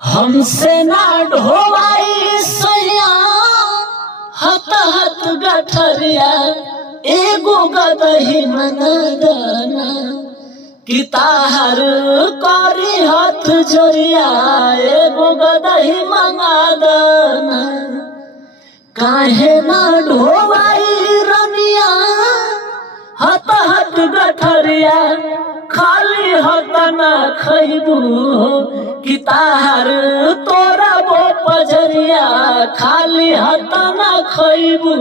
हमसे ना ढोवाई सैया हत हत गठरिया एगो गदही मनदना कि ताहर करी हाथ जोरिया एगो गदही मंगादना काहे ना ढोवाई रनिया हत हत गठरिया खाली हत ना खैबू कि ताहर तोरा बो पजरिया खाली हत ना खैबू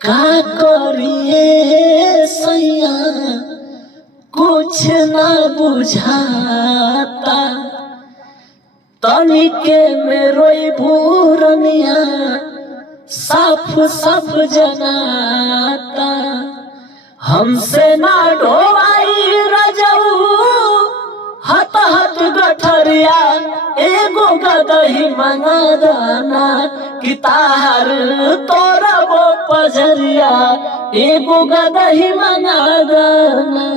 का करिए सैया कुछ ना बुझाता तनिके में रोई भूरनिया साफ साफ जनाता हमसे ना ढोवाई रजऊ हत हत गठरिया एगो गदही मंगादना कि ताहर तोरा वो पजरिया एगो गदही मंगादना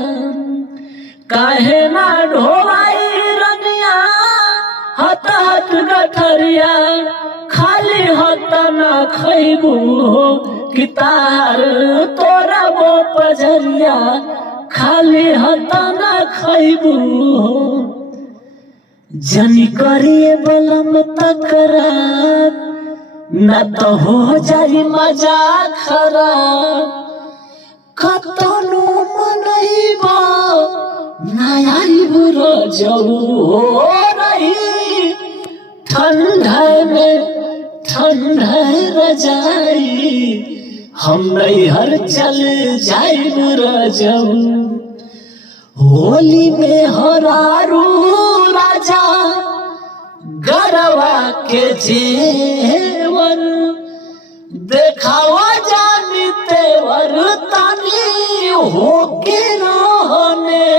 काहे ना ढोवाई रनिया हत हत गठरिया खाली हत ना खैबू कि ताहर तोरा वो पजरिया खाली हत ना खैबू जनी करिए बलम तकरार न तो हो जाई मजा खराब कतनो मनइबा ना आइब रजऊ हो रही ठंडा रजाई हम नैहर चल जाइब रजऊ होली में हरारू राजा गरवा के जेवर देखावा जानी तेवर तानी होके रहने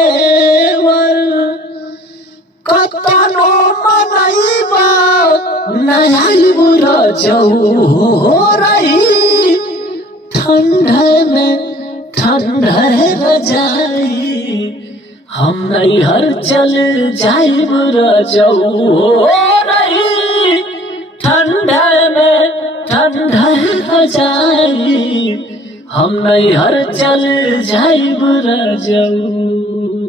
वर कतनो मनइबा नयाई बुरा जऊ हो रही ठंडा रजाई हम नैहर चल जाइब रजऊ हो रही ठंडा रजाई हम नैहर चल जाइब रजऊ।